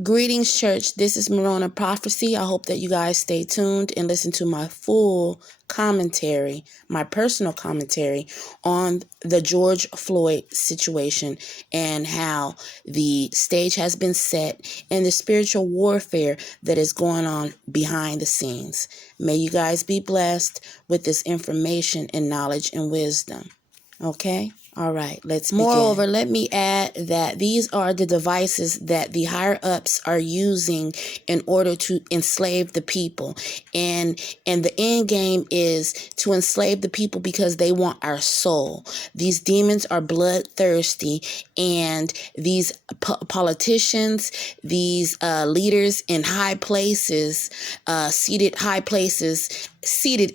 Greetings, church. This is Morona Prophecy. I hope that you guys stay tuned and listen to my full commentary, my personal commentary on the George Floyd situation and how the stage has been set and the spiritual warfare that is going on behind the scenes. May you guys be blessed with this information and knowledge and wisdom. Okay? All right, let's begin. Moreover, let me add that these are the devices that the higher ups are using in order to enslave the people. And the end game is to enslave the people because they want our soul. These demons are bloodthirsty, and these politicians, these leaders in high places, seated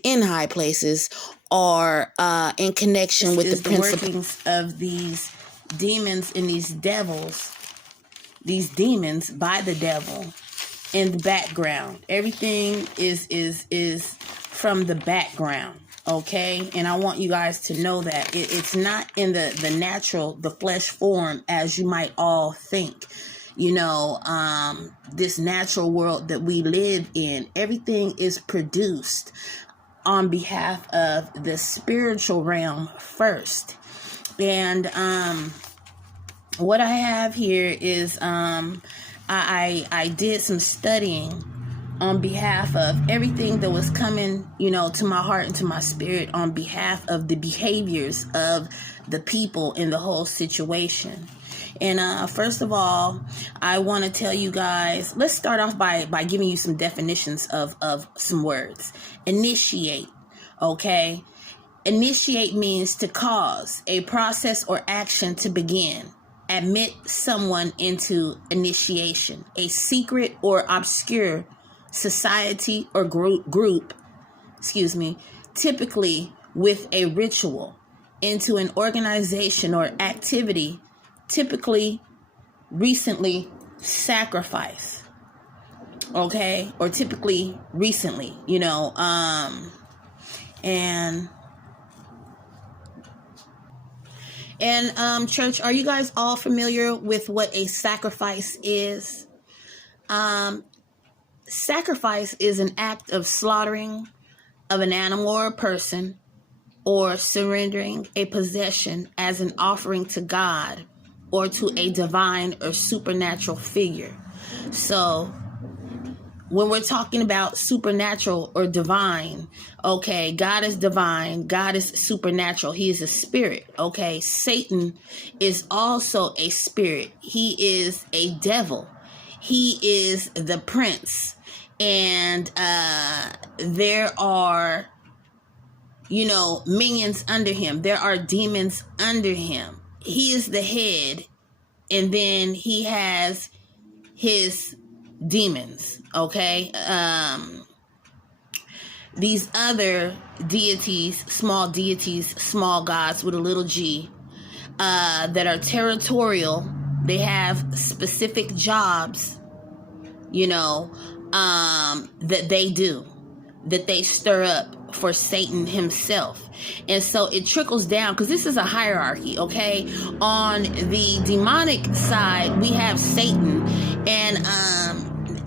in high places, are in connection with the workings of these demons and these devils, these demons by the devil in the background. Everything is from the background, okay? And I want you guys to know that it's not in the natural, the flesh form as you might all think. You know, this natural world that we live in, everything is produced on behalf of the spiritual realm first. And what I have here is I did some studying on behalf of everything that was coming, you know, to my heart and to my spirit on behalf of the behaviors of the people in the whole situation. And first of all, I want to tell you guys, let's start off by giving you some definitions of some words. Initiate, okay? Initiate means to cause a process or action to begin. Admit someone into initiation, a secret or obscure society or group, typically with a ritual, into an organization or activity, typically recently sacrifice, okay, or typically recently, you know, and church, are you guys all familiar with what a sacrifice is? Sacrifice is an act of slaughtering of an animal or a person, or surrendering a possession as an offering to God or to a divine or supernatural figure. So when we're talking about supernatural or divine, okay, God is divine, God is supernatural, he is a spirit, okay? Satan is also a spirit. He is a devil. He is the prince. And there are, you know, minions under him. There are demons under him. He is the head, and then he has his demons, okay? These other deities, small gods with a little g, that are territorial, they have specific jobs, you know, that they do, that they stir up for Satan himself. And so it trickles down, because this is a hierarchy, okay? On the demonic side, we have Satan, and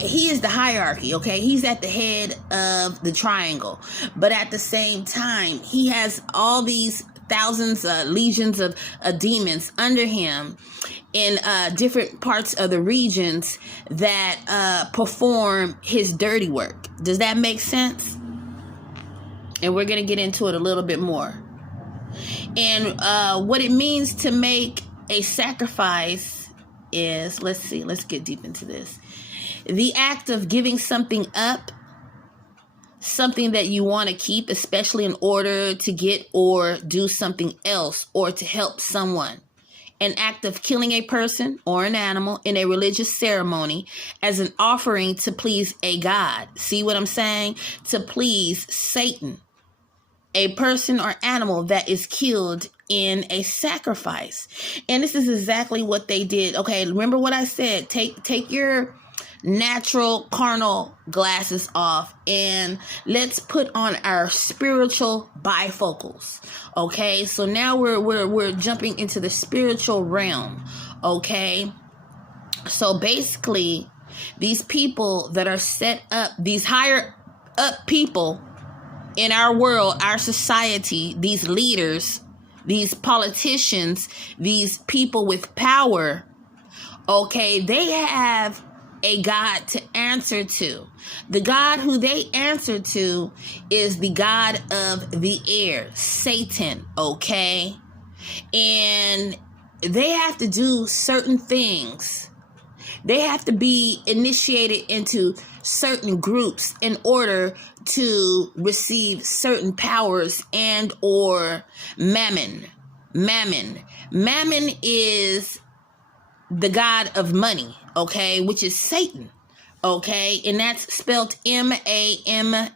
he is the hierarchy, okay? He's at the head of the triangle. But at the same time, he has all these thousands, legions of demons under him in different parts of the regions that perform his dirty work. Does that make sense? And we're going to get into it a little bit more. And what it means to make a sacrifice is, let's get deep into this. The act of giving something up, something that you want to keep, especially in order to get or do something else or to help someone. An act of killing a person or an animal in a religious ceremony as an offering to please a god. See what I'm saying? To please Satan. A person or animal that is killed in a sacrifice. And this is exactly what they did. Okay, remember what I said. Take your natural carnal glasses off and let's put on our spiritual bifocals. Okay, so now we're jumping into the spiritual realm. Okay, so basically These people that are set up, these higher up people in our world, our society, these leaders, these politicians, these people with power, okay, they have a God to answer to. The God who they answer to is the God of the air, Satan, okay? And they have to do certain things. They have to be initiated into certain groups in order to receive certain powers and or mammon. Mammon is the god of money, okay, which is Satan, okay, and that's spelled Mammon.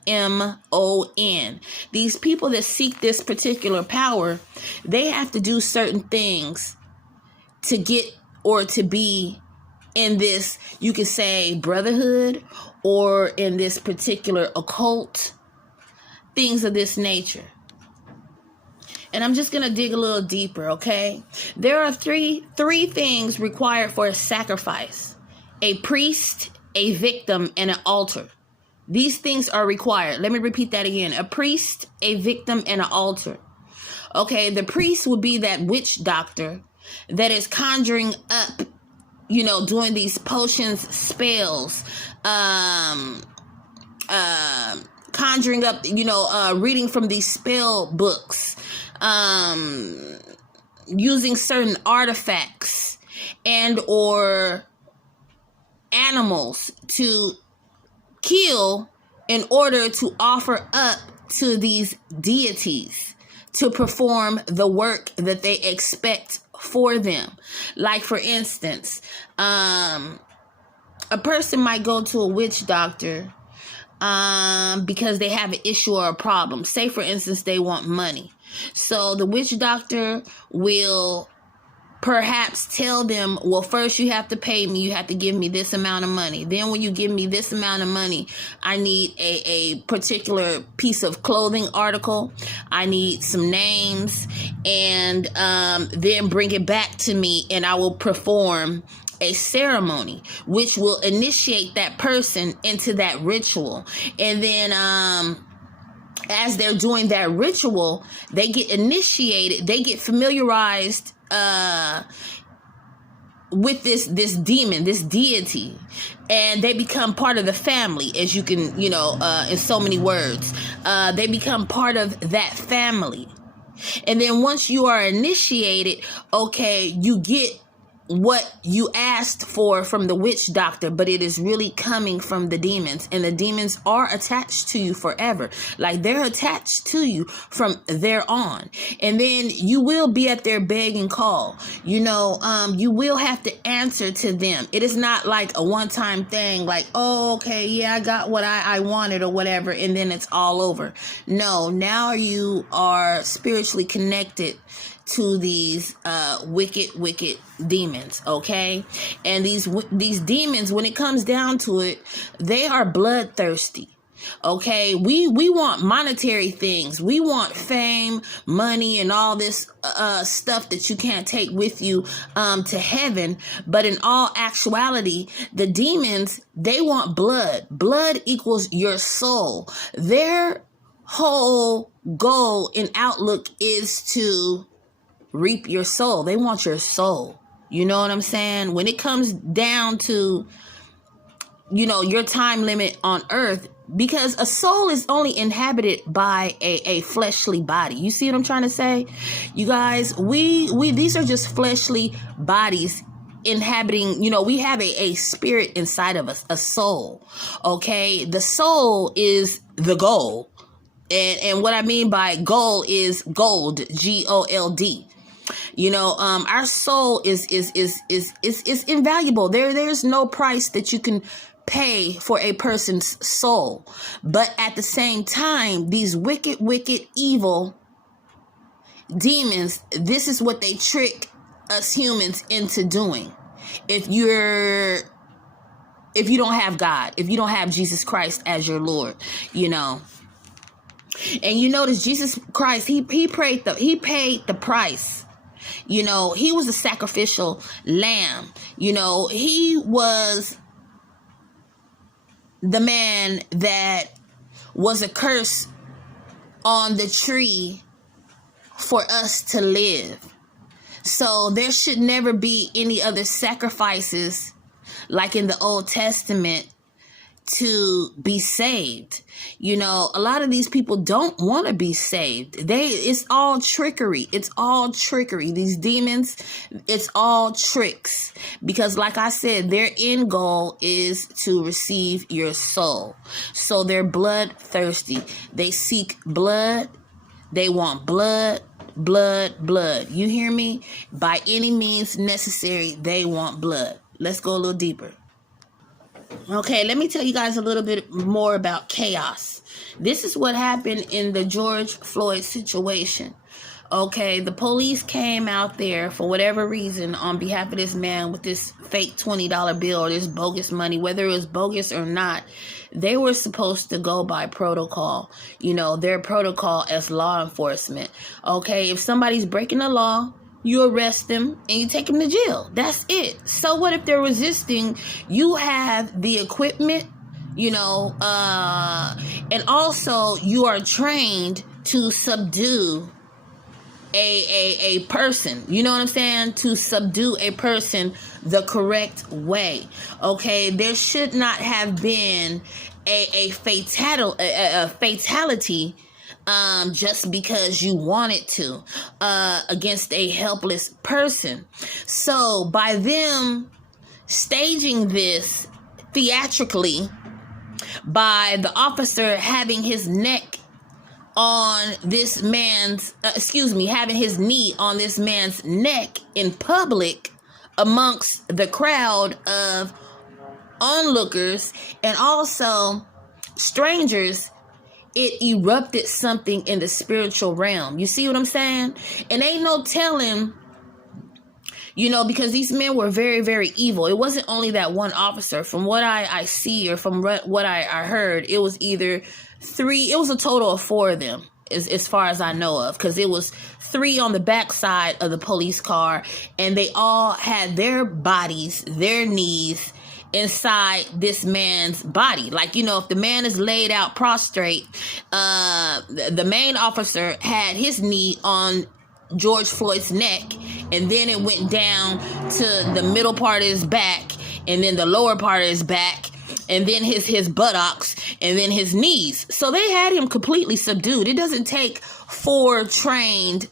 These people that seek this particular power, they have to do certain things to get or to be in this, you could say, brotherhood, or in this particular occult, things of this nature. And I'm just going to dig a little deeper, okay? There are three things required for a sacrifice: a priest, a victim, and an altar. These things are required. Let me repeat that again. A priest, a victim, and an altar. Okay, the priest would be that witch doctor that is conjuring up, you know, doing these potions, spells, conjuring up, you know, reading from these spell books, using certain artifacts and or animals to kill in order to offer up to these deities to perform the work that they expect for them. Like, for instance, a person might go to a witch doctor because they have an issue or a problem. Say, for instance, they want money. So the witch doctor will perhaps tell them, well, first you have to pay me. You have to give me this amount of money. Then when you give me this amount of money, I need a particular piece of clothing article. I need some names, and then bring it back to me, and I will perform a ceremony which will initiate that person into that ritual. And then as they're doing that ritual, they get initiated, they get familiarized with this demon, this deity, and they become part of the family, as you can, you know, in so many words. They become part of that family. And then once you are initiated, okay, you get what you asked for from the witch doctor, but it is really coming from the demons, and the demons are attached to you forever. Like, they're attached to you from there on. And then you will be at their beg and call. You know, you will have to answer to them. It is not like a one-time thing, like, oh, okay, yeah, I got what I wanted or whatever, and then it's all over. No, now you are spiritually connected to these wicked demons, okay? And these demons, when it comes down to it, they are bloodthirsty. Okay, we want monetary things. We want fame, money, and all this stuff that you can't take with you to heaven. But in all actuality, the demons, they want blood. Blood equals your soul. Their whole goal and outlook is to reap your soul. They want your soul. You know what I'm saying? When it comes down to, you know, your time limit on earth, because a soul is only inhabited by a fleshly body. You see what I'm trying to say? You guys, we these are just fleshly bodies inhabiting, you know, we have a spirit inside of us, a soul. Okay? The soul is the goal. And what I mean by goal is gold, GOLD. You know, our soul is invaluable. There's no price that you can pay for a person's soul. But at the same time, these wicked, evil demons, this is what they trick us humans into doing. If you don't have God, if you don't have Jesus Christ as your Lord, you know. And you notice Jesus Christ, he paid the price. You know, he was a sacrificial lamb. You know, he was the man that was a curse on the tree for us to live. So there should never be any other sacrifices like in the Old Testament to be saved. You know, a lot of these people don't want to be saved. It's all trickery. It's all trickery. These demons, it's all tricks. Because like I said, their end goal is to receive your soul. So they're bloodthirsty. They seek blood. They want blood, blood, blood. You hear me? By any means necessary, they want blood. Let's go a little deeper. Okay, let me tell you guys a little bit more about chaos. This is what happened in the George Floyd situation. Okay, the police came out there for whatever reason on behalf of this man with this fake $20 bill or this bogus money, whether it was bogus or not. They were supposed to go by protocol, you know, their protocol as law enforcement. Okay, if somebody's breaking the law, you arrest them and you take them to jail. That's it. So what if they're resisting? You have the equipment, you know, and also you are trained to subdue a person. You know what I'm saying? To subdue a person the correct way. Okay, there should not have been a fatality just because you wanted to against a helpless person. So by them staging this theatrically, by the officer having his neck on this man's, having his knee on this man's neck in public amongst the crowd of onlookers and also strangers, it erupted something in the spiritual realm. You see what I'm saying? And ain't no telling, you know, because these men were very, very evil. It wasn't only that one officer. From what I see or from what I heard, it was either three. It was a total of four of them, as far as I know of, because it was three on the backside of the police car, and they all had their bodies, their knees inside this man's body. Like, you know, if the man is laid out prostrate, the main officer had his knee on George Floyd's neck, and then it went down to the middle part of his back, and then the lower part of his back, and then his buttocks, and then his knees. So they had him completely subdued. It doesn't take four trained,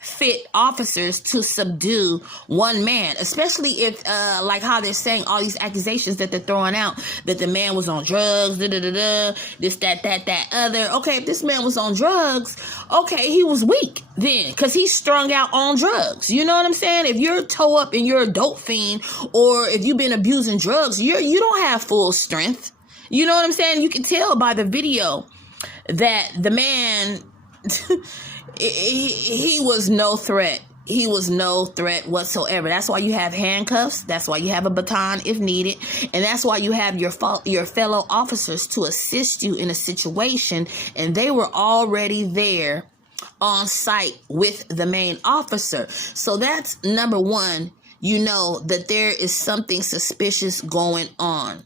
fit officers to subdue one man, especially if like how they're saying all these accusations that they're throwing out, that the man was on drugs, this, that, other. Okay, if this man was on drugs, okay, he was weak then, because he's strung out on drugs. You know what I'm saying? If you're toe up and you're a dope fiend, or if you've been abusing drugs, you don't have full strength. You know what I'm saying? You can tell by the video that the man he was no threat. He was no threat whatsoever. That's why you have handcuffs. That's why you have a baton if needed. And that's why you have your fellow officers to assist you in a situation. And they were already there on site with the main officer. So that's number one. You know that there is something suspicious going on.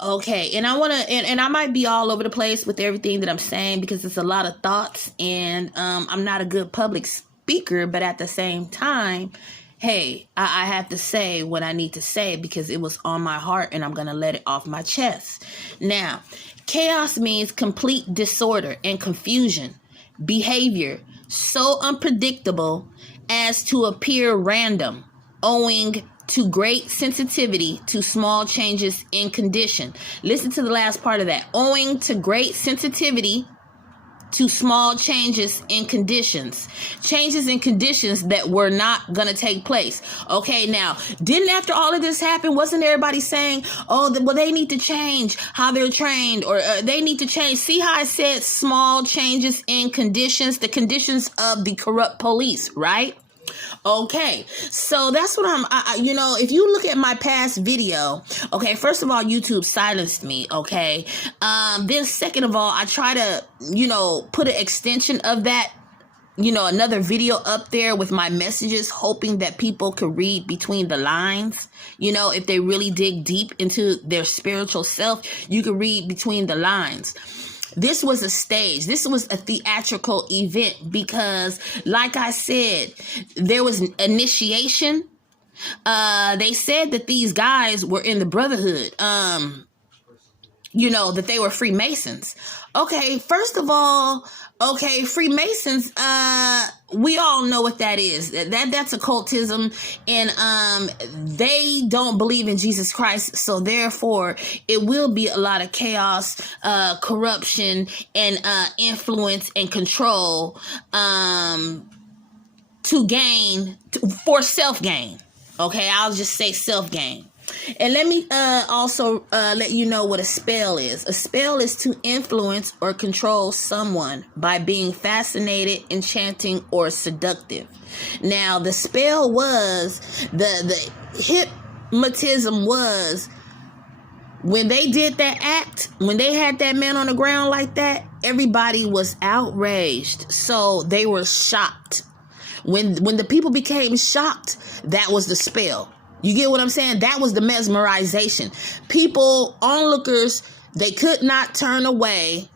Okay, and I want to, and I might be all over the place with everything that I'm saying because it's a lot of thoughts, and I'm not a good public speaker, but at the same time, hey, I have to say what I need to say because it was on my heart, and I'm going to let it off my chest. Now, chaos means complete disorder and confusion, behavior so unpredictable as to appear random, owing to great sensitivity to small changes in condition. Listen to the last part of that. Owing to great sensitivity to small changes in conditions. Changes in conditions that were not going to take place. Okay, now, didn't after all of this happen, wasn't everybody saying, oh, well, they need to change how they're trained, or they need to change. See how I said small changes in conditions, the conditions of the corrupt police, right? Okay, so that's what you know, if you look at my past video, okay, first of all, YouTube silenced me, okay? Then second of all, I try to, you know, put an extension of that another video up there with my messages, hoping that people could read between the lines. If they really dig deep into their spiritual self, you can read between the lines. This was a stage. This was a theatrical event because, like I said, there was initiation. They said that these guys were in the Brotherhood. That they were Freemasons. Okay, first of all, Freemasons, we all know what that is. That's occultism, and they don't believe in Jesus Christ, so therefore it will be a lot of chaos, corruption, and influence and control for self-gain. Okay, I'll just say self-gain. And let me also let you know what a spell is. A spell is to influence or control someone by being fascinated, enchanting, or seductive. Now, the spell was, the hypnotism was, when they did that act, when they had that man on the ground like that, everybody was outraged. So they were shocked. When the people became shocked, that was the spell. You get what I'm saying? That was the mesmerization. People, onlookers, they could not turn away.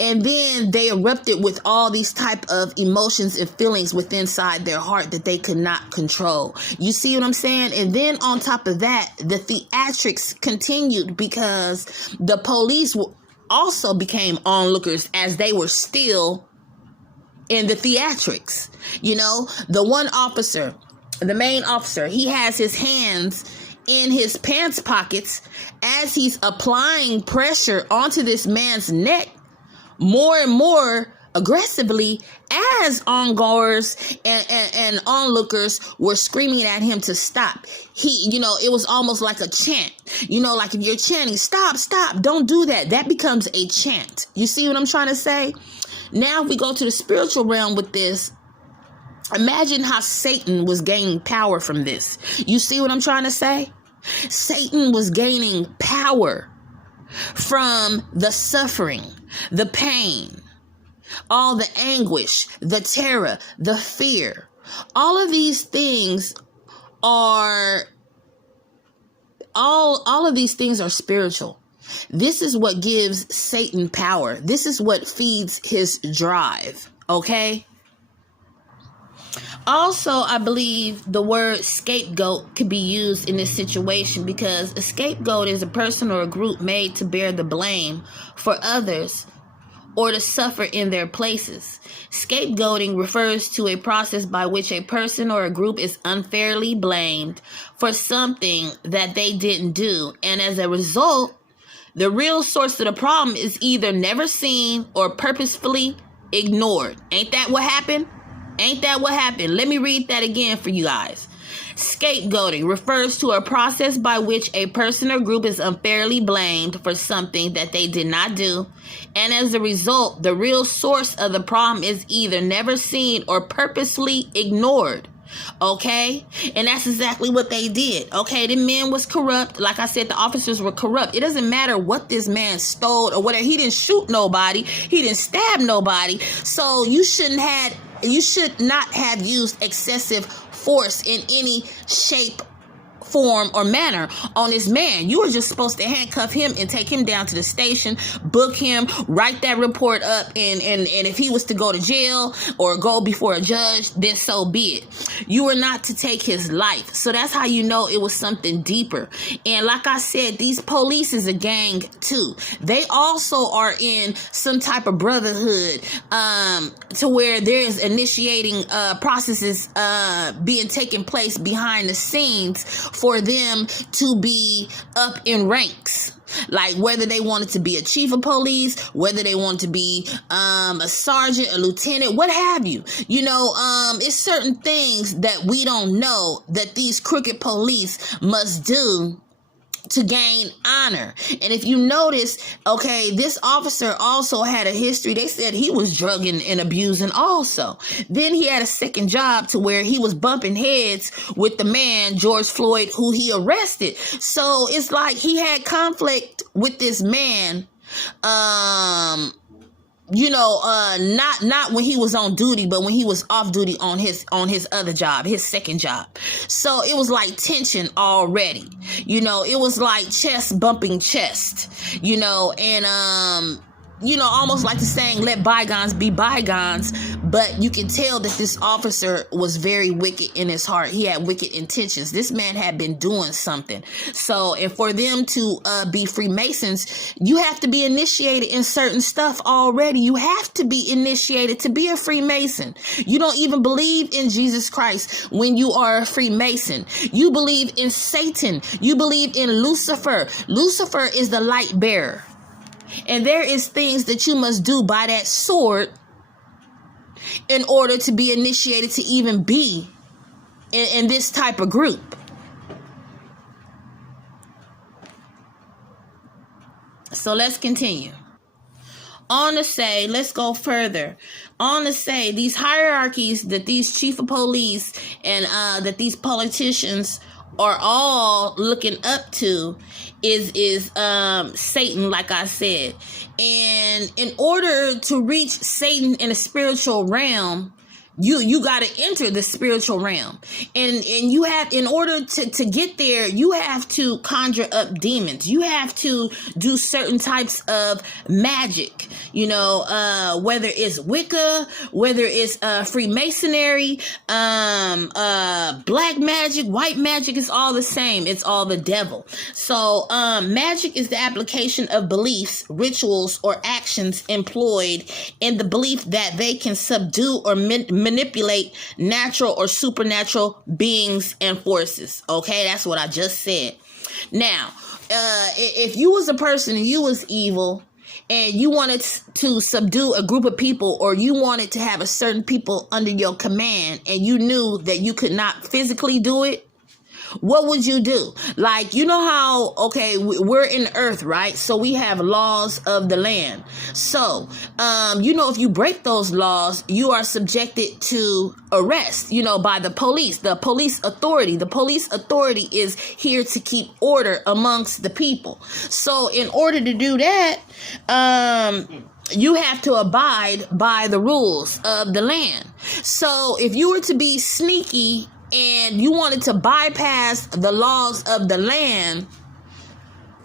And then they erupted with all these type of emotions and feelings within inside their heart that they could not control. You see what I'm saying? And then on top of that, the theatrics continued because the police also became onlookers as they were still in the theatrics. The one officer, the main officer, he has his hands in his pants pockets as he's applying pressure onto this man's neck more and more aggressively, as ongoers and onlookers were screaming at him to stop. It was almost like a chant. Like if you're chanting, stop, don't do that. That becomes a chant. You see what I'm trying to say? Now, if we go to the spiritual realm with this, imagine how Satan was gaining power from this. You see what I'm trying to say? Satan was gaining power from the suffering, the pain, all the anguish, the terror, the fear. All of these things are spiritual. This is what gives Satan power. This is what feeds his drive. Okay? Also, I believe the word scapegoat could be used in this situation because a scapegoat is a person or a group made to bear the blame for others or to suffer in their places. Scapegoating refers to a process by which a person or a group is unfairly blamed for something that they didn't do, and as a result, the real source of the problem is either never seen or purposefully ignored. Ain't that what happened? Let me read that again for you guys. Scapegoating refers to a process by which a person or group is unfairly blamed for something that they did not do, and as a result, the real source of the problem is either never seen or purposely ignored. Okay? And that's exactly what they did. Okay? The man was corrupt. Like I said, the officers were corrupt. It doesn't matter what this man stole or whatever. He didn't shoot nobody. He didn't stab nobody. So you should not have used excessive force in any shape, form, or manner on this man. You were just supposed to handcuff him and take him down to the station, book him, write that report up, and if he was to go to jail or go before a judge, then so be it. You were not to take his life. So that's how you know it was something deeper. And like I said, these police is a gang too. They also are in some type of brotherhood to where there is initiating processes being taken place behind the scenes for them to be up in ranks. Like whether they wanted to be a chief of police, whether they want to be a sergeant, a lieutenant, what have you. It's certain things that we don't know that these crooked police must do to gain honor. And if you notice, okay, this officer also had a history. They said he was drugging and abusing also. Then he had a second job to where he was bumping heads with the man, George Floyd, who he arrested. So it's like he had conflict with this man not when he was on duty, but when he was off duty on his other job, his second job. So it was like tension already. It was like chest bumping chest, and almost like the saying, let bygones be bygones. But you can tell that this officer was very wicked in his heart. He had wicked intentions. This man had been doing something. So, and for them to be Freemasons, you have to be initiated in certain stuff already. You have to be initiated to be a Freemason. You don't even believe in Jesus Christ when you are a Freemason. You believe in Satan. You believe in Lucifer. Lucifer is the light bearer. And there is things that you must do by that sword in order to be initiated to even be in this type of group. So let's continue. Let's go further. On to say these hierarchies that these chief of police and that these politicians are all looking up to is Satan, like I said. And in order to reach Satan in a spiritual realm, you got to enter the spiritual realm, and you have, in order to get there, you have to conjure up demons. You have to do certain types of magic, whether it's Wicca, whether it's Freemasonry, black magic, white magic, is all the same. It's all the devil. So magic is the application of beliefs, rituals, or actions employed in the belief that they can subdue or manipulate natural or supernatural beings and forces. Okay, that's what I just said. Now, if you was a person and you was evil and you wanted to subdue a group of people, or you wanted to have a certain people under your command, and you knew that you could not physically do it, what would you do? Like, how, okay, we're in the earth, right? So we have laws of the land. So, if you break those laws, you are subjected to arrest, by the police authority. The police authority is here to keep order amongst the people. So in order to do that, you have to abide by the rules of the land. So if you were to be sneaky and you wanted to bypass the laws of the land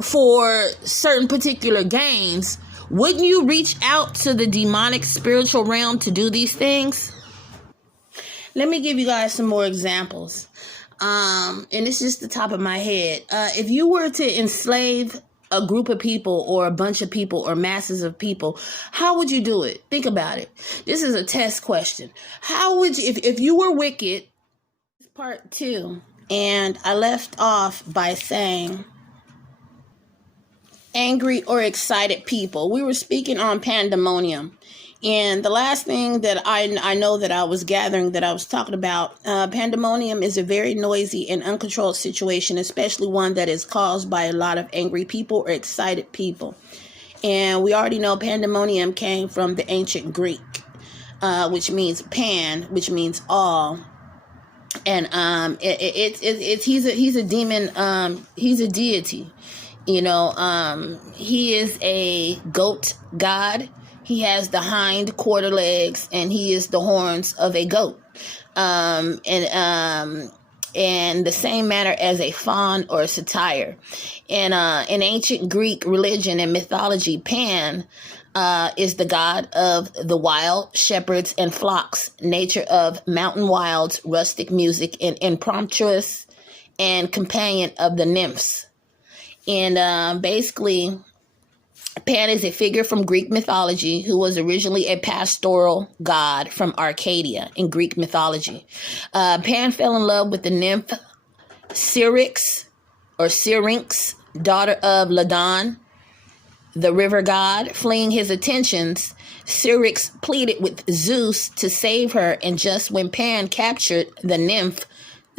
for certain particular gains, wouldn't you reach out to the demonic spiritual realm to do these things? Let me give you guys some more examples. And it's just the top of my head. If you were to enslave a group of people or a bunch of people or masses of people, how would you do it? Think about it. This is a test question. How would you, if you were wicked, part 2, and I left off by saying angry or excited people. We were speaking on pandemonium, and the last thing that I know that I was gathering, that I was talking about, pandemonium is a very noisy and uncontrolled situation, especially one that is caused by a lot of angry people or excited people. And we already know pandemonium came from the ancient Greek, which means pan, which means all. And he's a demon, he's a deity, he is a goat god. He has the hind quarter legs and he is the horns of a goat, and the same manner as a fawn or a satyr. And in ancient Greek religion and mythology, Pan is the god of the wild, shepherds, and flocks, nature of mountain wilds, rustic music, and impromptuous, and companion of the nymphs. And basically, Pan is a figure from Greek mythology who was originally a pastoral god from Arcadia in Greek mythology. Pan fell in love with the nymph Syrinx, daughter of Ladon, the river god. Fleeing his attentions, Syrinx pleaded with Zeus to save her, and just when Pan captured the nymph,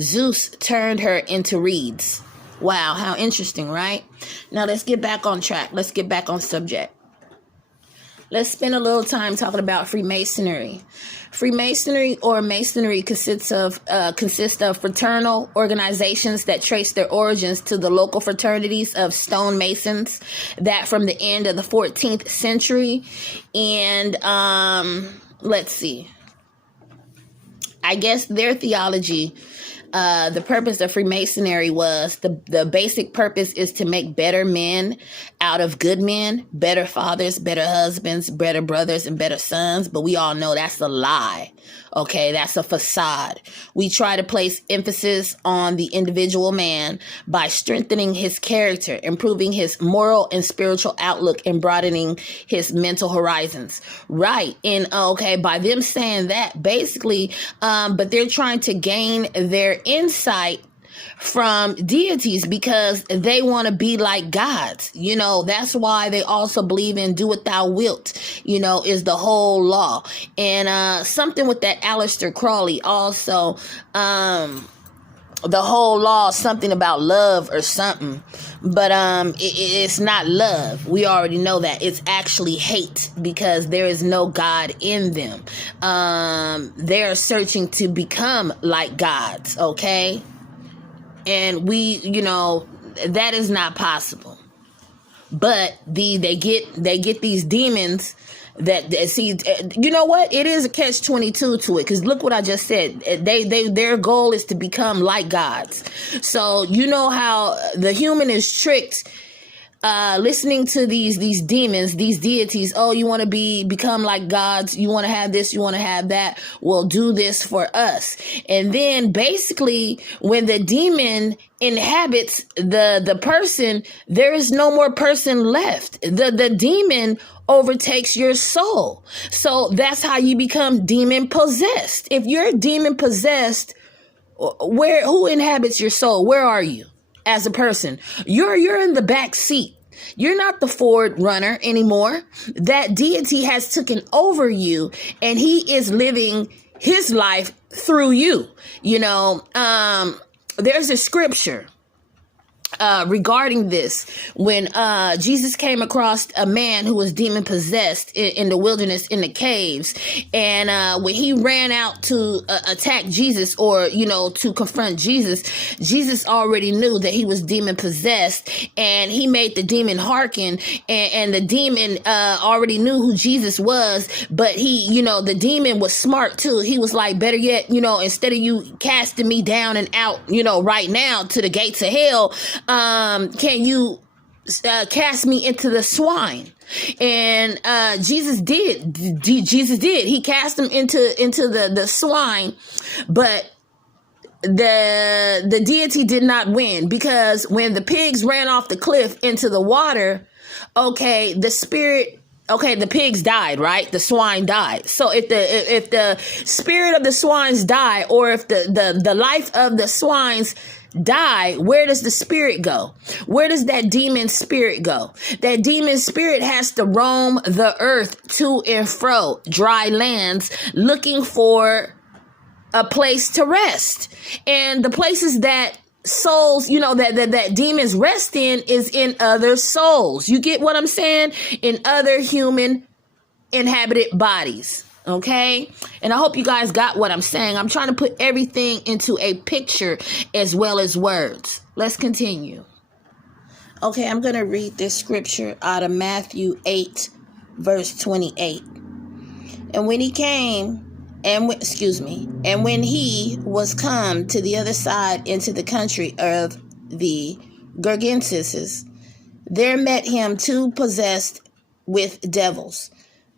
Zeus turned her into reeds. Wow, how interesting, right? Now let's get back on track. Let's get back on subject. Let's spend a little time talking about Freemasonry. Freemasonry or Masonry consists of fraternal organizations that trace their origins to the local fraternities of stonemasons that from the end of the 14th century. And let's see. I guess their theology, the purpose of Freemasonry was the basic purpose is to make better men out of good men, better fathers, better husbands, better brothers, and better sons. But we all know that's a lie. Okay, that's a facade. We try to place emphasis on the individual man by strengthening his character, improving his moral and spiritual outlook, and broadening his mental horizons. Right. And okay, by them saying that, basically, but they're trying to gain their insight from deities because they want to be like gods. You know, that's why they also believe in do what thou wilt, you know, is the whole law. And something with that Aleister Crowley also, the whole law, something about love or something, but it's not love. We already know that. It's actually hate because there is no God in them. They're searching to become like gods, okay? And we, you know, that is not possible. But they get these demons that see, you know what? It is a catch-22 to it, because look what I just said. Their goal is to become like gods. So you know how the human is tricked, listening to these demons, these deities. Oh, you want to become like gods, you want to have this, you want to have that, well, do this for us. And then basically when the demon inhabits the person, there is no more person left. The demon overtakes your soul. So that's how you become demon possessed. If you're demon possessed, who inhabits your soul? Where are you? As a person, you're in the back seat. You're not the forward runner anymore. That deity has taken over you, and he is living his life through you. You know, there's a scripture regarding this when Jesus came across a man who was demon possessed in the wilderness, in the caves, and when he ran out to attack Jesus, or you know, to confront Jesus, Jesus already knew that he was demon possessed, and he made the demon hearken, and the demon already knew who Jesus was, but he, you know, the demon was smart too. He was like, better yet, you know, instead of you casting me down and out, you know, right now to the gates of hell, can you cast me into the swine? And Jesus did. He cast him into the swine, but the deity did not win, because when the pigs ran off the cliff into the water, okay, the pigs died, right? The swine died. So if the spirit of the swines die, or if the life of the swines die, where does the spirit go? Where does that demon spirit go? That demon spirit has to roam the earth to and fro, dry lands, looking for a place to rest. And the places that souls, you know, that demons rest in is in other souls. You get what I'm saying? In other human inhabited bodies. Okay. And I hope you guys got what I'm saying. I'm trying to put everything into a picture as well as words. Let's continue. Okay. I'm going to read this scripture out of Matthew 8, verse 28. And when he came, and when he was come to the other side into the country of the Gergesenes, there met him two possessed with devils,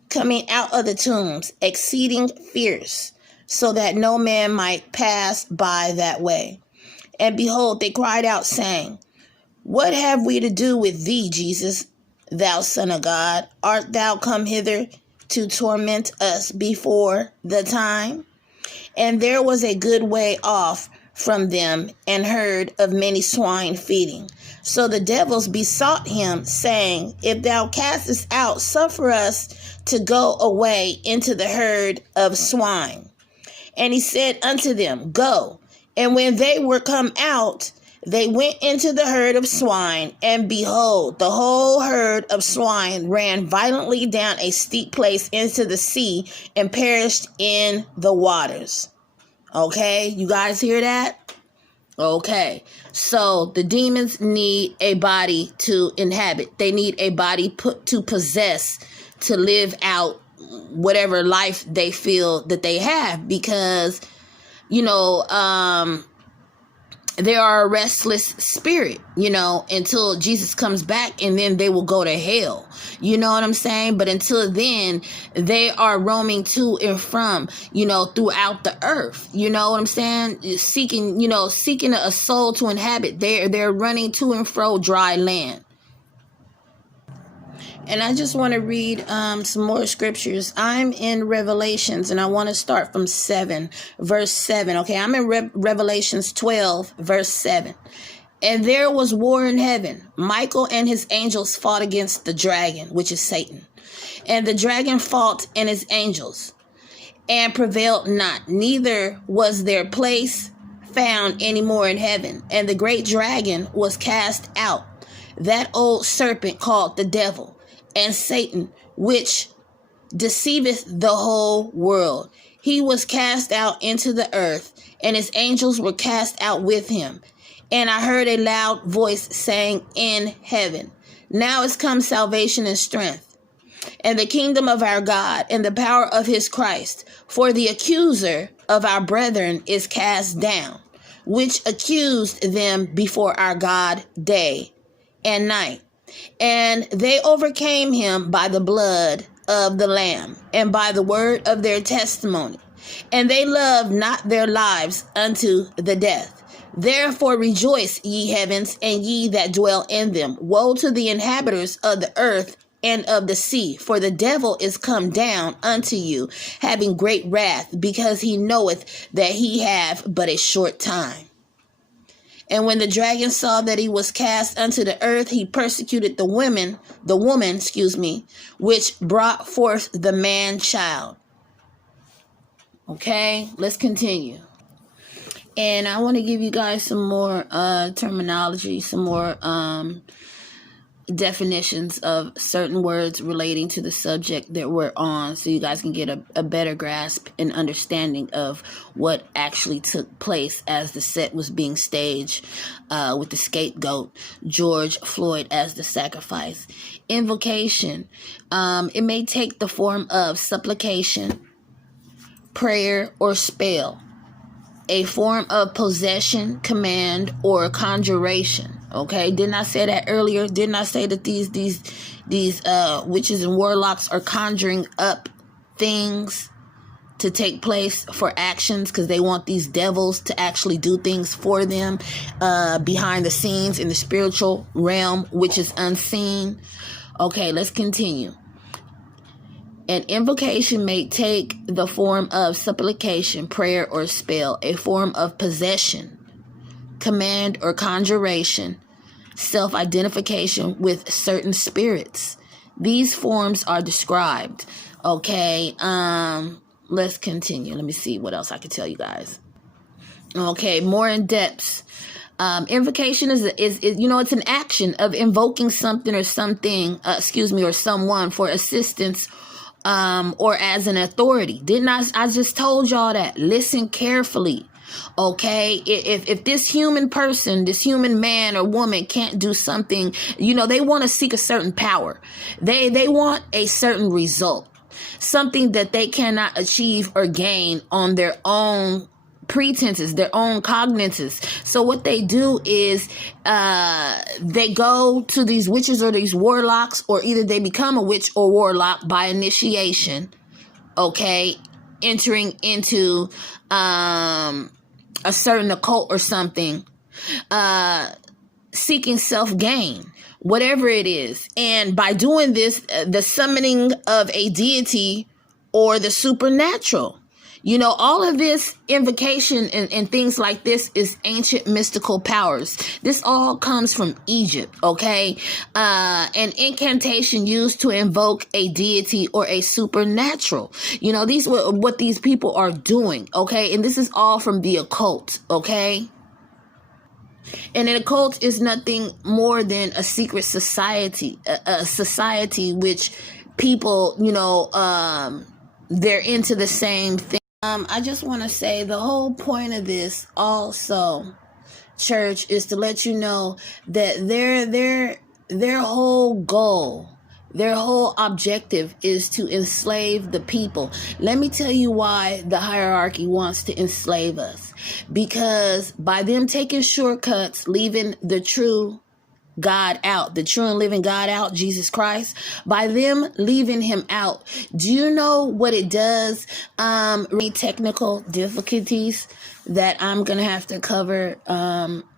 coming out of the tombs, exceeding fierce, so that no man might pass by that way. And behold, they cried out, saying, What have we to do with thee, Jesus, thou Son of God? Art thou come hither to torment us before the time? And there was a good way off from them, and heard of many swine feeding. So the devils besought him, saying, If thou castest out, suffer us to go away into the herd of swine. And he said unto them, Go. And when they were come out, They went into the herd of swine, and behold, the whole herd of swine ran violently down a steep place into the sea and perished in the waters. Okay, you guys hear that? Okay, so the demons need a body to inhabit. They need a body to possess, to live out whatever life they feel that they have, because, they are a restless spirit, until Jesus comes back, and then they will go to hell. You know what I'm saying? But until then, they are roaming to and from, throughout the earth. You know what I'm saying? Seeking a soul to inhabit. They're running to and fro dry land. And I just want to read some more scriptures. I'm in Revelations, and I want to start from verse 7. Okay, I'm in Revelations 12, verse 7. And there was war in heaven. Michael and his angels fought against the dragon, which is Satan. And the dragon fought and his angels, and prevailed not. Neither was their place found any more in heaven. And the great dragon was cast out, that old serpent called the devil and Satan, which deceiveth the whole world. He was cast out into the earth, and his angels were cast out with him. And I heard a loud voice saying in heaven, now is come salvation and strength, and the kingdom of our God, and the power of his Christ. For the accuser of our brethren is cast down, which accused them before our God day and night. And they overcame him by the blood of the Lamb, and by the word of their testimony. And they loved not their lives unto the death. Therefore rejoice, ye heavens, and ye that dwell in them. Woe to the inhabitants of the earth and of the sea, for the devil is come down unto you, having great wrath, because he knoweth that he have but a short time. And when the dragon saw that he was cast unto the earth, he persecuted the woman, which brought forth the man child. Okay, let's continue. And I want to give you guys some more terminology, some more definitions of certain words relating to the subject that we're on, so you guys can get a better grasp and understanding of what actually took place as the set was being staged with the scapegoat, George Floyd, as the sacrifice. Invocation. It may take the form of supplication, prayer, or spell. A form of possession, command, or conjuration. Okay, didn't I say that earlier? Didn't I say that these witches and warlocks are conjuring up things to take place for actions, because they want these devils to actually do things for them behind the scenes in the spiritual realm, which is unseen. Okay, let's continue. An invocation may take the form of supplication, prayer, or spell, a form of possession, command, or conjuration, self-identification with certain spirits. These forms are described. Okay, let's continue. Let me see what else I can tell you guys. Okay, more in depth. Invocation is it's an action of invoking something or something, or someone for assistance, or as an authority. Didn't I just told y'all that? Listen carefully. Okay, if this human person, this human man or woman can't do something, they want to seek a certain power. They want a certain result, something that they cannot achieve or gain on their own pretenses, their own cognizance. So what they do is they go to these witches or these warlocks, or either they become a witch or warlock by initiation. Okay, entering into a certain occult or something, seeking self-gain, whatever it is. And by doing this, the summoning of a deity or the supernatural. All of this invocation and things like this is ancient mystical powers. This all comes from Egypt, okay? An incantation used to invoke a deity or a supernatural. These were what these people are doing, okay? And this is all from the occult, okay? And an occult is nothing more than a secret society, a society which people, they're into the same thing. I just want to say the whole point of this also, church, is to let you know that their whole goal, their whole objective is to enslave the people. Let me tell you why the hierarchy wants to enslave us. Because by them taking shortcuts, leaving the true God out, the true and living God out, Jesus Christ, by them leaving him out, do you know what it does? Technical difficulties that I'm going to have to cover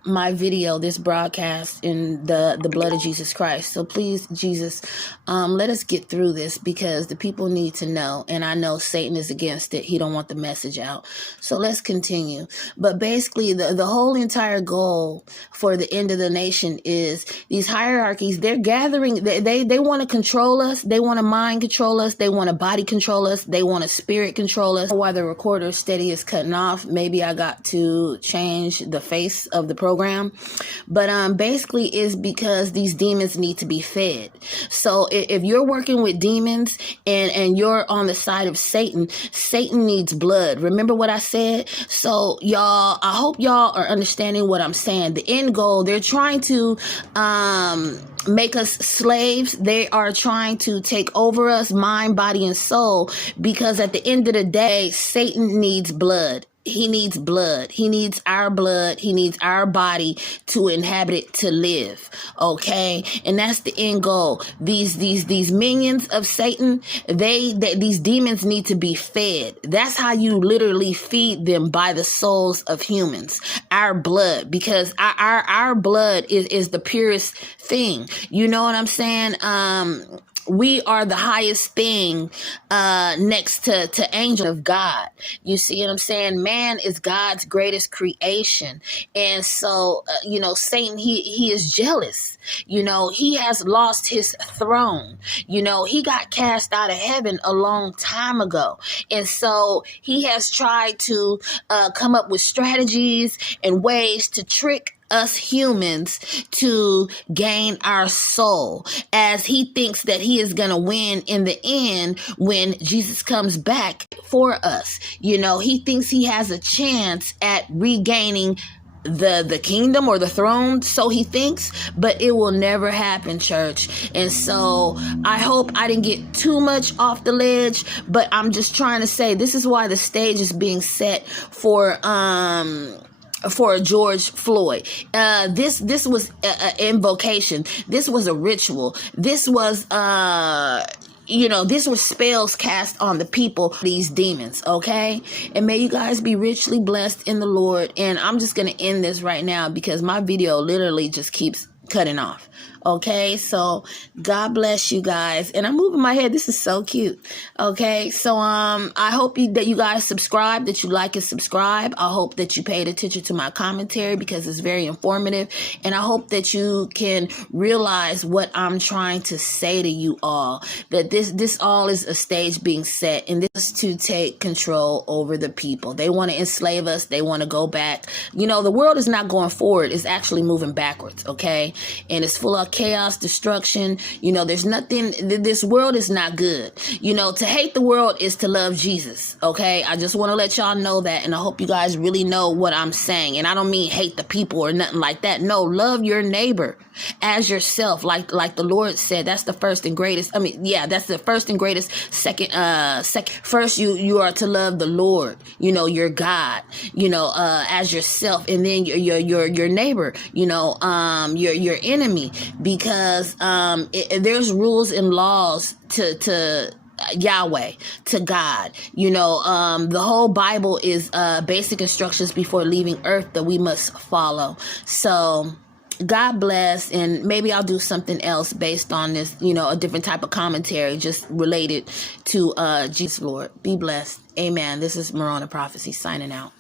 my video, this broadcast, in the blood of Jesus Christ. So please, Jesus, let us get through this, because the people need to know. And I know Satan is against it. He don't want the message out. So let's continue. But basically, the whole entire goal for the end of the nation is these hierarchies. They're gathering. They want to control us. They want to mind control us. They want to body control us. They want to spirit control us. While the recorder steady is cutting off, maybe I got to change the face of the program. But basically is because these demons need to be fed. So if you're working with demons and you're on the side of Satan, Satan needs blood. Remember what I said? So y'all, I hope y'all are understanding what I'm saying. The end goal, they're trying to make us slaves. They are trying to take over us, mind, body, and soul, because at the end of the day, Satan needs blood. He needs blood. He needs our blood. He needs our body to inhabit it, to live. Okay. And that's the end goal. These minions of Satan, these demons need to be fed. That's how you literally feed them, by the souls of humans, our blood, because our blood is the purest thing. You know what I'm saying? We are the highest thing next to angel of God. You see what I'm saying? Man is God's greatest creation. And so, Satan, he is jealous. He has lost his throne. He got cast out of heaven a long time ago. And so he has tried to come up with strategies and ways to trick us humans to gain our soul, as he thinks that he is going to win in the end when Jesus comes back for us. He thinks he has a chance at regaining the kingdom or the throne, so he thinks, but it will never happen, church. And so I hope I didn't get too much off the ledge, but I'm just trying to say this is why the stage is being set for George Floyd. This was an invocation. This was a ritual. This was this was spells cast on the people, these demons, okay? And may you guys be richly blessed in the Lord. And I'm just going to end this right now, because my video literally just keeps cutting off. Okay, so God bless you guys. And I'm moving my head. This is so cute. Okay, so I hope that you guys subscribe, that you like and subscribe. I hope that you paid attention to my commentary, because it's very informative. And I hope that you can realize what I'm trying to say to you all, that this all is a stage being set, and this is to take control over the people. They want to enslave us. They want to go back. The world is not going forward. It's actually moving backwards, okay? And it's full of chaos, destruction. There's nothing. This world is not good. To hate the world is to love Jesus. Okay. I just want to let y'all know that. And I hope you guys really know what I'm saying. And I don't mean hate the people or nothing like that. No, love your neighbor as yourself. Like the Lord said, that's the first and greatest. That's the first and greatest. Second, first you are to love the Lord, your God, as yourself. And then your neighbor, your enemy. Because there's rules and laws to Yahweh, to God. The whole Bible is basic instructions before leaving earth that we must follow. So God bless, and maybe I'll do something else based on this, a different type of commentary just related to Jesus Lord. Be blessed. Amen. This is Morona Prophecy signing out.